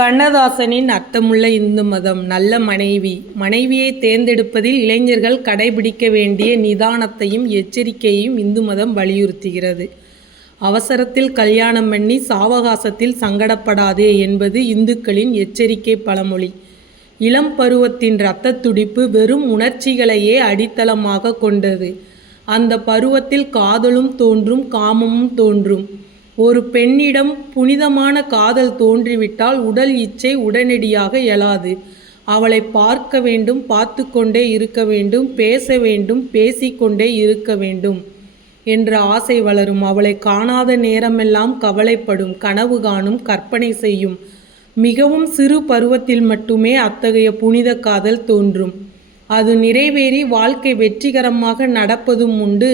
கண்ணதாசனின் அர்த்தமுள்ள இந்து மதம் நல்ல மனைவி. மனைவியை தேர்ந்தெடுப்பதில் இளைஞர்கள் கடைபிடிக்க வேண்டிய நிதானத்தையும் எச்சரிக்கையையும் இந்து மதம் வலியுறுத்துகிறது. அவசரத்தில் கல்யாணம் பண்ணி சாவகாசத்தில் சங்கடப்படாதே என்பது இந்துக்களின் எச்சரிக்கை பழமொழி. இளம் பருவத்தின் இரத்த துடிப்பு வெறும் உணர்ச்சிகளையே அடித்தளமாக கொண்டது. அந்த பருவத்தில் காதலும் தோன்றும் காமமும் தோன்றும். ஒரு பெண்ணிடம் புனிதமான காதல் தோன்றிவிட்டால் உடல் இச்சை உடனடியாக எழாது. அவளை பார்க்க வேண்டும் பார்த்து கொண்டே இருக்க வேண்டும் பேச வேண்டும் பேசிக்கொண்டே இருக்க வேண்டும் என்ற ஆசை வளரும். அவளை காணாத நேரமெல்லாம் கவலைப்படும் கனவு காணும் கற்பனை செய்யும். மிகவும் சிறு பருவத்தில் மட்டுமே அத்தகைய புனித காதல் தோன்றும். அது நிறைவேறி வாழ்க்கை வெற்றிகரமாக நடப்பதும் உண்டு.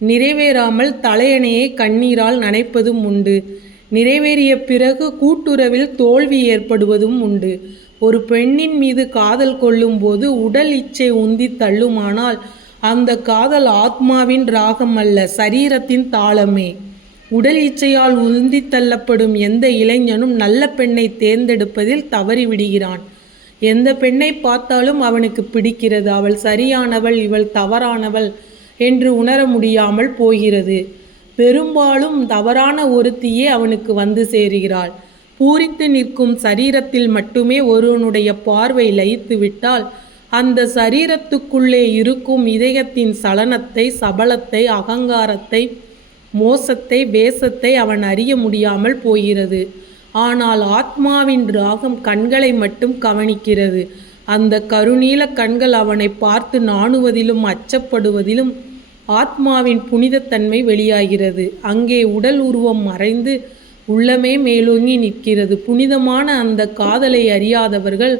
நிறைவேறாமல் தலையணையை கண்ணீரால் நனைப்பதும் உண்டு. நிறைவேறிய பிறகு கூட்டுறவில் தோல்வி ஏற்படுவதும் உண்டு. ஒரு பெண்ணின் மீது காதல் கொள்ளும்போது உடல் இச்சை உந்தி தள்ளுமானால் அந்த காதல் ஆத்மாவின் ராகம் அல்ல சரீரத்தின் தாளமே. உடல் இச்சையால் உந்தி தள்ளப்படும் எந்த இளைஞனும் நல்ல பெண்ணை தேர்ந்தெடுப்பதில் தவறிவிடுகிறான் எந்த பெண்ணை பார்த்தாலும் அவனுக்கு பிடிக்கிறது. அவள் சரியானவள் இவள் தவறானவள். என்று உணர முடியாமல் போகிறது. பெரும்பாலும் தவறான ஒருத்தியே அவனுக்கு வந்து சேருகிறாள். பூரித்து நிற்கும் சரீரத்தில் மட்டுமே ஒருவனுடைய பார்வை லயித்துவிட்டால் அந்த சரீரத்துக்குள்ளே இருக்கும் இதயத்தின் சலனத்தை சபலத்தை அகங்காரத்தை மோசத்தை வேசத்தை அவன் அறிய முடியாமல் போகிறது. ஆனால் ஆத்மாவின் ராகம் கண்களை மட்டும் கவனிக்கிறது. அந்த கருநீல கண்கள் அவனை பார்த்து நாணுவதிலும் அச்சப்படுவதிலும் ஆத்மாவின் புனிதத்தன்மை வெளியாகிறது. அங்கே உடல் உருவம் மறைந்து உள்ளமே மேலோங்கி நிற்கிறது. புனிதமான அந்த காதலை அறியாதவர்கள்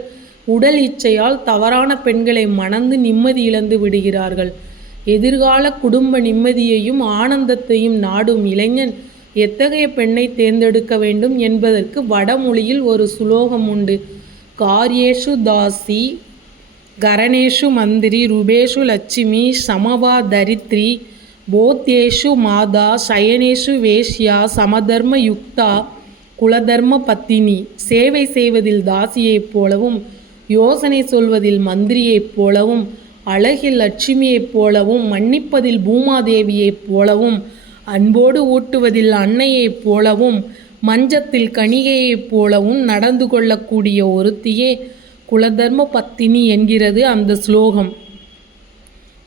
உடல் இச்சையால் தவறான பெண்களை மணந்து நிம்மதி இழந்து விடுகிறார்கள். எதிர்கால குடும்ப நிம்மதியையும் ஆனந்தத்தையும் நாடும் இளைஞன் எத்தகைய பெண்ணை தேர்ந்தெடுக்க வேண்டும் என்பதற்கு வடமொழியில் ஒரு சுலோகம் உண்டு. காரியேஷு தாசி கரணேஷு மந்திரி ருபேஷு லட்சுமி சமவா தரித்ரி போத்யேஷு மாதா சயனேஷு வேஷ்யா சமதர்ம யுக்தா குலதர்ம பத்தினி. சேவை செய்வதில் தாசியைப் போலவும் யோசனை சொல்வதில் மந்திரியைப் போலவும் அழகில் லட்சுமியைப் போலவும் மன்னிப்பதில் பூமாதேவியைப் போலவும் அன்போடு ஊட்டுவதில் அன்னையைப் போலவும் மஞ்சத்தில் கணிகையைப் போலவும் நடந்து கொள்ளக்கூடிய ஒருத்தியே குலதர்ம பத்தினி என்கிறது அந்த ஸ்லோகம்.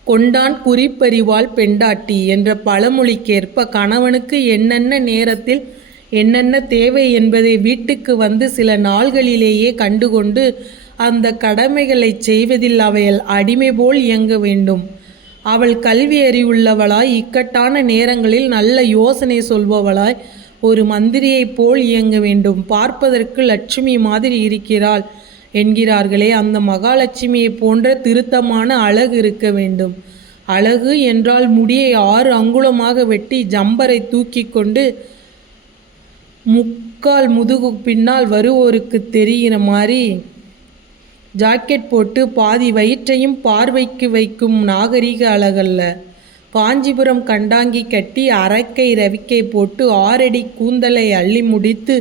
கொண்டான் குறிப்பறிவாள் பெண்டாட்டி என்ற பழமொழிக்கேற்ப கணவனுக்கு என்னென்ன நேரத்தில் என்னென்ன தேவை என்பதை வீட்டுக்கு வந்து சில நாள்களிலேயே கண்டுகொண்டு அந்த கடமைகளை செய்வதில் அவையல் அடிமை போல் இயங்க வேண்டும். அவள் கல்வி அறிவுள்ளவளாய் இக்கட்டான நேரங்களில் நல்ல யோசனை சொல்பவளாய் ஒரு மந்திரியைப் போல் இயங்க வேண்டும். பார்ப்பதற்கு லட்சுமி மாதிரி இருக்கிறாள் என்கிறார்களே அந்த மகாலட்சுமியை போன்ற திருத்தமான அழகு இருக்க வேண்டும். அழகு என்றால் முடியை ஆறு அங்குலமாக வெட்டி ஜம்பரை தூக்கி கொண்டு முக்கால் முதுகு பின்னால் வருவோருக்கு தெரிகிற மாதிரி ஜாக்கெட் போட்டு பாதி வயிற்றையும் பார்வைக்கு வைக்கும் நாகரிக அழகல்ல. காஞ்சிபுரம் கண்டாங்கி கட்டி அரக்கை ரவிக்கை போட்டு ஆறடி கூந்தலை அள்ளி முடித்து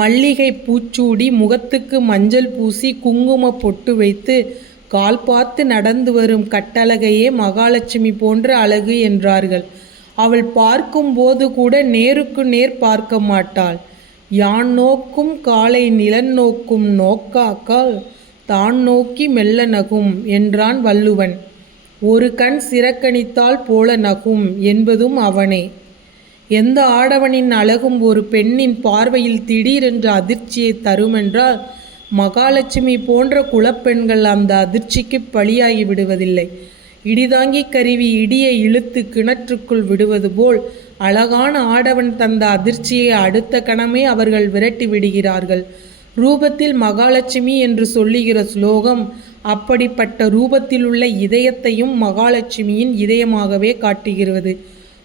மல்லிகை பூச்சூடி முகத்துக்கு மஞ்சள் பூசி குங்கும பொட்டு வைத்து கால் பார்த்து நடந்து வரும் கட்டழகையே மகாலட்சுமி போன்ற அழகு என்றார்கள். அவள் பார்க்கும்போது கூட நேருக்கு நேர் பார்க்க மாட்டாள். யான் நோக்கும் காலை நிலன் நோக்கும் நோக்காக்கால் தான் நோக்கி மெல்ல நகும் என்றான் வள்ளுவன். ஒரு கண் சிறக்கணித்தால் போல நகும் என்பதும் அவனே. எந்த ஆடவனின் அழகும் ஒரு பெண்ணின் பார்வையில் திடீரென்று அதிர்ச்சியை தருமென்றால் மகாலட்சுமி போன்ற குலப்பெண்கள் அந்த அதிர்ச்சிக்கு பலியாகி விடுவதில்லை. இடிதாங்கி கருவி இடியை இழுத்து கிணற்றுக்குள் விடுவது போல் அழகான ஆடவன் தந்த அதிர்ச்சியை அடுத்த கணமே அவர்கள் விரட்டி விடுகிறார்கள். ரூபத்தில் மகாலட்சுமி என்று சொல்லுகிற ஸ்லோகம் அப்படிப்பட்ட ரூபத்திலுள்ள இதயத்தையும் மகாலட்சுமியின் இதயமாகவே காட்டுகிறது.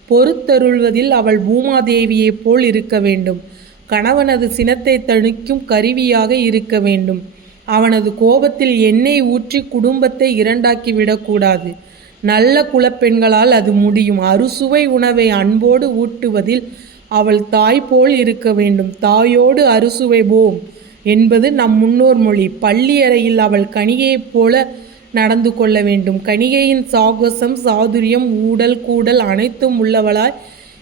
பொறுத்தருள்வதில் அவள் பூமாதேவியைப் போல் இருக்க வேண்டும். கணவனது சினத்தை தணிக்கும் கருவியாக இருக்க வேண்டும். அவனது கோபத்தில் எண்ணெய் ஊற்றி குடும்பத்தை இரண்டாக்கிவிடக்கூடாது நல்ல குலப்பெண்களால் அது முடியும். அறுசுவை உணவை அன்போடு ஊட்டுவதில் அவள் தாய் போல் இருக்க வேண்டும். தாயோடு அறுசுவை போம் என்பது நம் முன்னோர் மொழி. பள்ளி அறையில் அவள் கணிகையைப் போல நடந்து கொள்ள வேண்டும். கணிகையின் சாகசம் சாதுரியம் ஊடல் கூடல் அனைத்தும் உள்ளவளாய்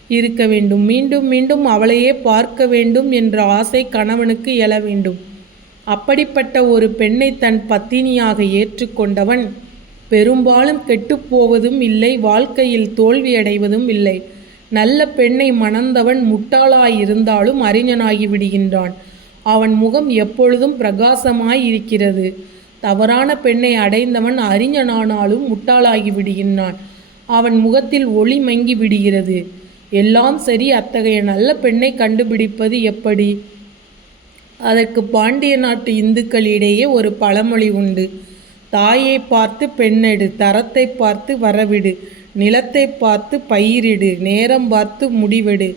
இருக்க வேண்டும். மீண்டும் மீண்டும் அவளையே பார்க்க வேண்டும் என்ற ஆசை கணவனுக்கு எழ வேண்டும். அப்படிப்பட்ட ஒரு பெண்ணை தன் பத்தினியாக ஏற்றுக்கொண்டவன் பெரும்பாலும் கெட்டுப்போவதும் இல்லை வாழ்க்கையில் தோல்வியடைவதும் இல்லை. நல்ல பெண்ணை மணந்தவன் முட்டாளாயிருந்தாலும் அறிஞனாகி விடுகின்றான். அவன் முகம் எப்பொழுதும் பிரகாசமாய் இருக்கிறது தவறான பெண்ணை அடைந்தவன் அறிஞனானாலும் முட்டாளாகி விடுகின்றான். அவன் முகத்தில் ஒளி மங்கி விடுகிறது. எல்லாம் சரி அத்தகைய நல்ல பெண்ணை கண்டுபிடிப்பது எப்படி? அதற்கு பாண்டிய நாட்டு இந்துக்களிடையே ஒரு பழமொழி உண்டு. தாயை பார்த்து பெண்ணெடு தரத்தை பார்த்து வரவிடு நிலத்தை பார்த்து பயிரிடு நேரம் பார்த்து முடிவெடு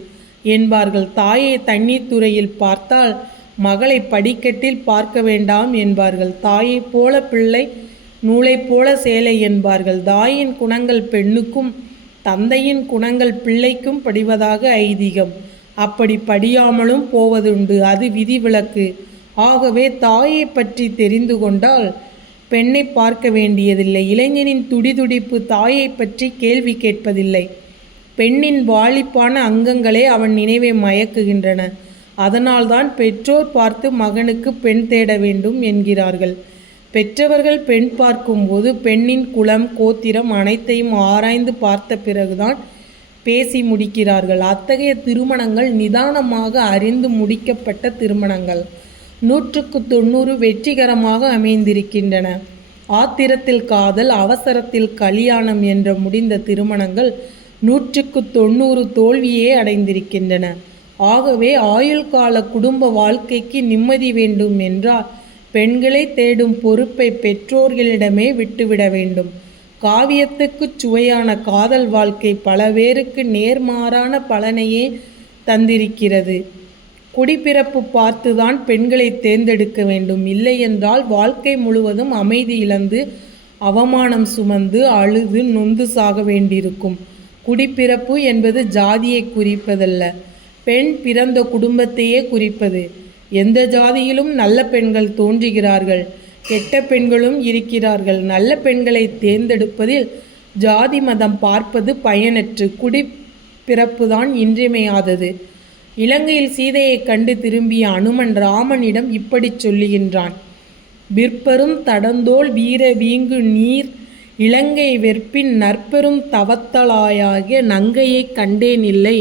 என்பார்கள். தாயை தண்ணீர் துறையில் பார்த்தால் மகளை படிக்கட்டில் பார்க்க வேண்டாம் என்பார்கள். தாயைப் போல பிள்ளை நூலைப் போல சேலை என்பார்கள். தாயின் குணங்கள் பெண்ணுக்கும் தந்தையின் குணங்கள் பிள்ளைக்கும் படிவதாக ஐதீகம். அப்படி படியாமலும் போவதுண்டு. அது விதிவிலக்கு. ஆகவே தாயை பற்றி தெரிந்து கொண்டால் பெண்ணை பார்க்க வேண்டியதில்லை. இளைஞனின் துடிதுடிப்பு தாயை பற்றி கேள்வி கேட்பதில்லை. பெண்ணின் வாலிப்பான அங்கங்களே அவன் நினைவை மயக்குகின்றன. அதனால்தான் பெற்றோர் பார்த்து மகனுக்கு பெண் தேட வேண்டும் என்கிறார்கள். பெற்றவர்கள் பெண் பார்க்கும்போது பெண்ணின் குலம் கோத்திரம் அனைத்தையும் ஆராய்ந்து பார்த்த பிறகுதான் பேசி முடிக்கிறார்கள். அத்தகைய திருமணங்கள் நிதானமாக அறிந்து முடிக்கப்பட்ட திருமணங்கள். நூற்றுக்கு தொண்ணூறு வெற்றிகரமாக அமைந்திருக்கின்றன. ஆத்திரத்தில் காதல் அவசரத்தில் கல்யாணம் என்ற முடிந்த திருமணங்கள் நூற்றுக்கு தொண்ணூறு தோல்வியே அடைந்திருக்கின்றன. ஆகவே ஆயுள் கால குடும்ப வாழ்க்கைக்கு நிம்மதி வேண்டும் என்றால் பெண்களை தேடும் பொறுப்பை பெற்றோர்களிடமே விட்டுவிட வேண்டும். காவியத்துக்குச் சுவையான காதல் வாழ்க்கை பல பேருக்கு நேர்மாறான பலனையே தந்திருக்கிறது. குடிப்பிறப்பு பார்த்துதான் பெண்களை தேர்ந்தெடுக்க வேண்டும். இல்லையென்றால் வாழ்க்கை முழுவதும் அமைதி இழந்து அவமானம் சுமந்து அழுது நொந்து சாக வேண்டியிருக்கும். குடிப்பிறப்பு என்பது ஜாதியை குறிப்பதல்ல. பெண் பிறந்த குடும்பத்தையே குறிப்பது. எந்த ஜாதியிலும் நல்ல பெண்கள் தோன்றுகிறார்கள். கெட்ட பெண்களும் இருக்கிறார்கள். நல்ல பெண்களை தேர்ந்தெடுப்பதில் ஜாதி மதம் பார்ப்பது பயனற்று. குடிப்பிறப்புதான் இன்றியமையாதது. இலங்கையில் சீதையை கண்டு திரும்பிய அனுமன் ராமனிடம் இப்படிச் சொல்லுகின்றான். விற்பரும் தடந்தோல் வீர வீங்கு நீர் இலங்கை வெற்பின் நற்பெரும் தவத்தலாயாகிய நங்கையை கண்டேனில்லை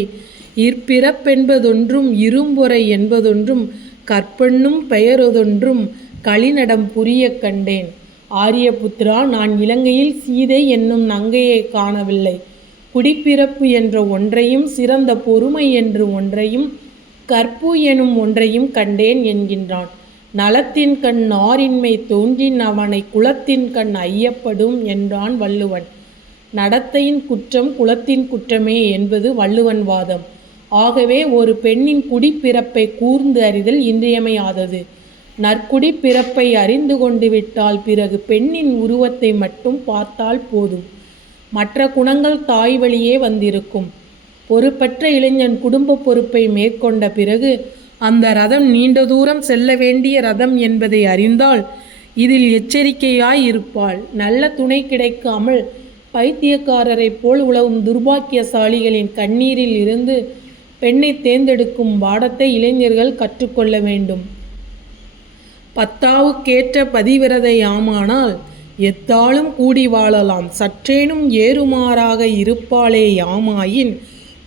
இற்பிறப்பென்பதொன்றும் இரும்பொறை என்பதொன்றும் கற்பென்னும் பெயரதொன்றும் களிநடம் புரியக் கண்டேன். ஆரியபுத்திரா நான் இலங்கையில் சீதை என்னும் நங்கையை காணவில்லை. குடிப்பிறப்பு என்ற ஒன்றையும் சிறந்த பொறுமை என்று ஒன்றையும் கற்பு எனும் ஒன்றையும் கண்டேன் என்கின்றான். நலத்தின் கண் நாரின்மை தோன்றின் அவனை குலத்தின் கண் ஐயப்படும் என்றான் வள்ளுவன். நடத்தையின் குற்றம் குலத்தின் குற்றமே என்பது வள்ளுவன் வாதம். ஆகவே ஒரு பெண்ணின் குடிப்பிறப்பை கூர்ந்து அறிதல் இன்றியமையாதது. நற்குடி பிறப்பை அறிந்து கொண்டு விட்டால் பிறகு பெண்ணின் உருவத்தை மட்டும் பார்த்தால் போதும். மற்ற குணங்கள் தாய் வழியே வந்திருக்கும். பொறுப்பற்ற இளைஞன் குடும்ப பொறுப்பை மேற்கொண்ட பிறகு அந்த ரதம் நீண்ட தூரம் செல்ல வேண்டிய ரதம் என்பதை அறிந்தால் இதில் எச்சரிக்கையாய் இருப்பாள். நல்ல துணை கிடைக்காமல் பைத்தியக்காரரைப் போல் உழவும் துர்பாக்கியசாலிகளின் கண்ணீரில் இருந்து பெண்ணை தேர்ந்தெடுக்கும் பாடத்தை இளைஞர்கள் கற்றுக்கொள்ள வேண்டும். பத்தாவுக்கேற்ற பதிவிரதையாமானால் எத்தாலும் கூடி வாழலாம். சற்றேனும் ஏறுமாறாக இருப்பாளே யாமாயின்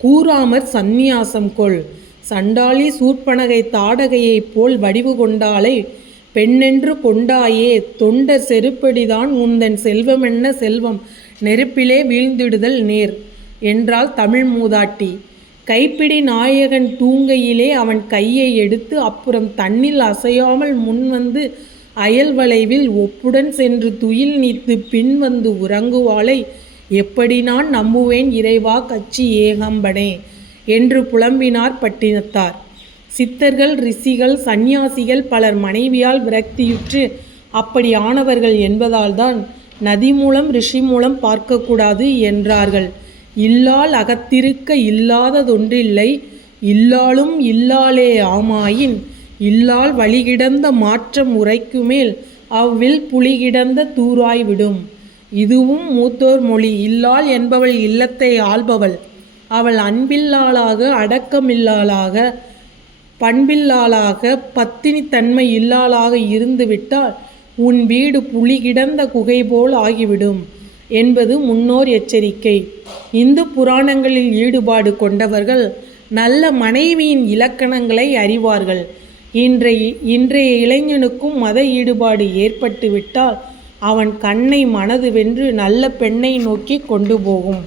கூறாமற் சந்நியாசம் கொள். சண்டாளி சூர்பனகை தாடகையைப் போல் வடிவு கொண்டாளை பெண்ணென்று கொண்டாயே தொண்ட செருப்படிதான் உந்தன் செல்வமென்ன செல்வம். நெருப்பிலே வீழ்ந்திடுதல் நேர். என்றாள் தமிழ் மூதாட்டி. கைப்பிடி நாயகன் தூங்கையிலே அவன் கையை எடுத்து அப்புறம் தன்னில் அசையாமல் முன்வந்து அயல் வளைவில் ஒப்புடன் சென்று துயில் நீத்து பின் வந்து உறங்குவாளை. எப்படி நான் நம்புவேன் இறைவா கச்சி ஏகம்பனே என்று புலம்பினார் பட்டினத்தார். சித்தர்கள் ரிஷிகள் சந்நியாசிகள் பலர் மனைவியால் விரக்தியுற்று அப்படி ஆனவர்கள் என்பதால்தான் நதி மூலம் ரிஷி மூலம் பார்க்கக்கூடாது என்றார்கள். இல்லால் அகத்திருக்க இல்லாததொன்றில்லை இல்லாலும் இல்லாலே ஆமாயின் இல்லால் வழிகிடந்த மாற்றம் உரைக்குமேல் அவ்வில் புலிகிடந்த தூராய்விடும். இதுவும் மூத்தோர் மொழி இல்லாள் என்பவள் இல்லத்தை ஆள்பவள். அவள் அன்பில்லாளாக அடக்கமில்லாளாக பண்பில்லாளாக பத்தினித்தன்மை இல்லாளாக இருந்துவிட்டால் உன் வீடு புலி கிடந்த குகை போல் ஆகிவிடும். என்பது முன்னோர் எச்சரிக்கை. இந்து புராணங்களில் ஈடுபாடு கொண்டவர்கள் நல்ல மனைவியின் இலக்கணங்களை அறிவார்கள். இன்றைய இன்றைய இளைஞனுக்கும் மத ஈடுபாடு ஏற்பட்டுவிட்டால் அவன் கண்ணை மனது வென்று நல்ல பெண்ணை நோக்கி கொண்டு போகும்.